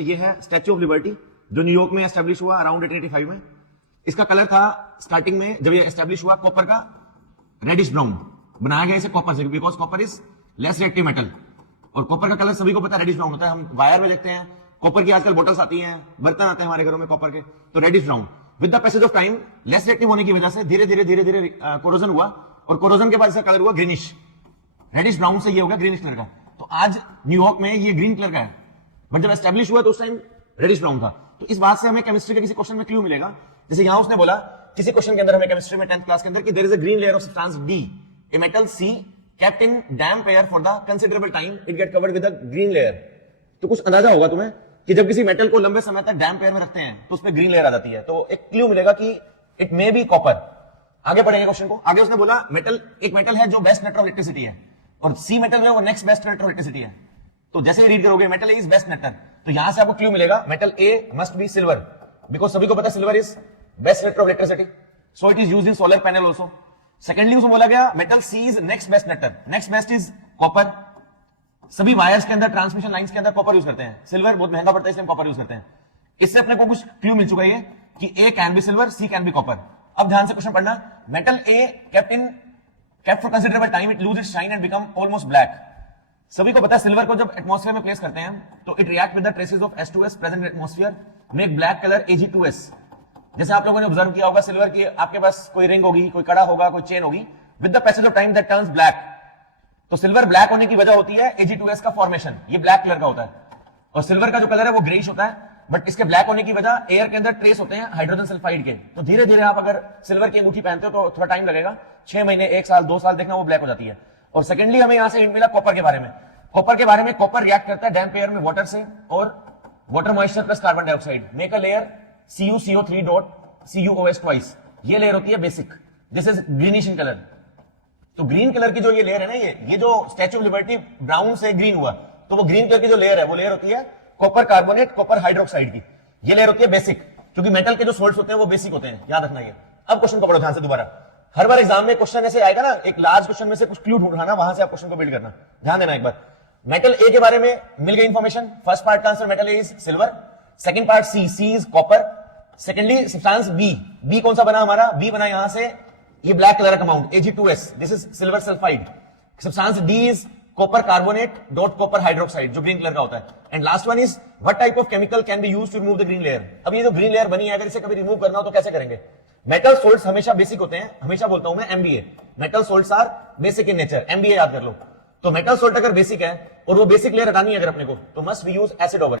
ये है statue of liberty जो न्यूयॉर्क में एस्टेब्लिश हुआ अराउंड 1885 में। इसका कलर था स्टार्टिंग में जब ये एस्टेब्लिश हुआ कॉपर का रेडिश ब्राउन। बनाया गया इसे कॉपर से because copper is less reactive metal और कॉपर का कलर सभी को पता है रेडिश ब्राउन होता है। हम वायर में देखते हैं कॉपर की आजकल बोटल्स आती हैं, बर्तन आते हैं हमारे घरों में कॉपर के, तो reddish brown. With the passage of time less reactive होने की वजह से धीरे धीरे कोरोजन हुआ और कोरोजन के बाद इसका कलर हुआ ग्रीनिश। रेडिश ब्राउन से ये हो गया ग्रीनिश कलर का। तो आज न्यूयॉर्क में ये ग्रीन कलर का है, बट जब एस्टेब्लिश हुआ तो उस टाइम रेडिश ब्राउन था। तो इस बात से हमें केमिस्ट्री के किसी क्वेश्चन में क्लू मिलेगा। जैसे यहां उसने बोला किसी क्वेश्चन के अंदर हमें केमिस्ट्री में 10th क्लास के अंदर कि there is a green layer of substance D, a metal C kept in damp air for the considerable time, it get covered with a green layer। तो कुछ अंदाजा होगा तुम्हें कि जब किसी मेटल को लंबे समय तक डैम्प एयर में रखते हैं तो उसमें ग्रीन लेयर आ जाती है। तो एक क्लू मिलेगा कि इट मे बी कॉपर। आगे पढ़ेंगे क्वेश्चन को। आगे उसने बोला मेटल एक मेटल है जो बेस्ट नेटर ऑफ इलेक्ट्रिसिटी है और सी मेटल में वो नेक्स्ट बेस्ट नेटर ऑफ इलेक्ट्रिसिटी है। तो जैसे ही रीड करोगे मेटल ए इज बेस्ट नेटर, तो यहां से आपको क्लू मिलेगा metal A must be silver because सभी को पता है सिल्वर इज बेस्ट नेटर of electricity, so it is used in solar panel also. Secondly उसमें बोला गया metal C is next best नेटर, नेक्स्ट बेस्ट इज कॉपर। सभी वायर्स के अंदर ट्रांसमिशन लाइंस के अंदर कॉपर यूज करते हैं, सिल्वर बहुत महंगा पड़ता है इसलिए कॉपर यूज करते हैं। इससे अपने को कुछ क्लू मिल चुका है कि A can be silver, C can be copper. अब ध्यान से क्वेश्चन पढ़ना। Metal A kept for considerable time, it lose its shine and become almost black। सभी को पता है सिल्वर को जब एटमॉस्फेयर में प्लेस करते हैं तो it react with the traces of H2S present in atmosphere, make black colour Ag2S। जैसे आप लोगों ने ऑब्जर्व किया होगा सिल्वर की आपके पास कोई रिंग होगी, कोई कड़ा होगा, कोई चेन होगी, with the passage of time that turns black. तो सिल्वर ब्लैक होने की वजह होती है Ag2S का फॉर्मेशन, ये ब्लैक कलर का होता है। और सिल्वर का जो कलर है वो ग्रेइश होता है, बट इसके ब्लैक होने की वजह एयर के अंदर ट्रेस होते हैं हाइड्रोजन सल्फाइड के। तो धीरे धीरे आप अगर सिल्वर की अंगूठी पहनते हो तो थोड़ा टाइम लगेगा, 6 महीने, 1 साल, 2 साल देखना वो ब्लैक हो जाती है। और सेकेंडली हमें यहां से हिंट मिला कॉपर के बारे में। कॉपर के बारे में कॉपर रिएक्ट करता है डैम्प एयर में वाटर से और water moisture plus carbon dioxide, make a layer CuCO3 dot CuOS twice. ये लेयर होती है basic, this is greenish in colour. तो ग्रीन कलर की जो ये लेयर है ना, ये जो स्टैच्यू ऑफ लिबर्टी ब्राउन से ग्रीन हुआ, तो वो ग्रीन कलर की जो लेयर है वो लेयर होती है कॉपर कार्बोनेट, कॉपर हाइड्रोक्साइड की। ये लेयर होती है बेसिक, क्योंकि मेटल के जो सोल्ट्स होते हैं वो बेसिक होते हैं, याद रखना ये। अब क्वेश्चन को पढ़ो ध्यान से दोबारा। हर बार एग्जाम में क्वेश्चन ऐसे आएगा ना, एक लार्ज क्वेश्चन में से कुछ क्लू ढूंढना, वहां से आप क्वेश्चन को बिल्ड करना। ध्यान देना एक बार। मेटल ए के बारे में मिल गई इंफॉर्मेशन। फर्स्ट पार्ट का answer metal A is silver, second part C is copper. Secondly substance B कौन सा बना हमारा? बी बना यहां से ये ब्लैक कलर का compound Ag2S, this is silver sulphide. Substance D is copper carbonate dot copper hydroxide जो ग्रीन कलर का होता है। And last one is what type of chemical can be used to remove the green layer. अब ये जो green layer बनी है अगर इसे कभी रिमूव करना हो तो कैसे करेंगे? मेटल सोल्ट्स हमेशा बेसिक होते हैं, हमेशा बोलता हूं मैं MBA, metal salts are basic in nature, MBA याद कर लो। तो मेटल सोल्ट अगर बेसिक है और वो बेसिक लेयर हटानी है अगर अपने को, तो must we use acid over.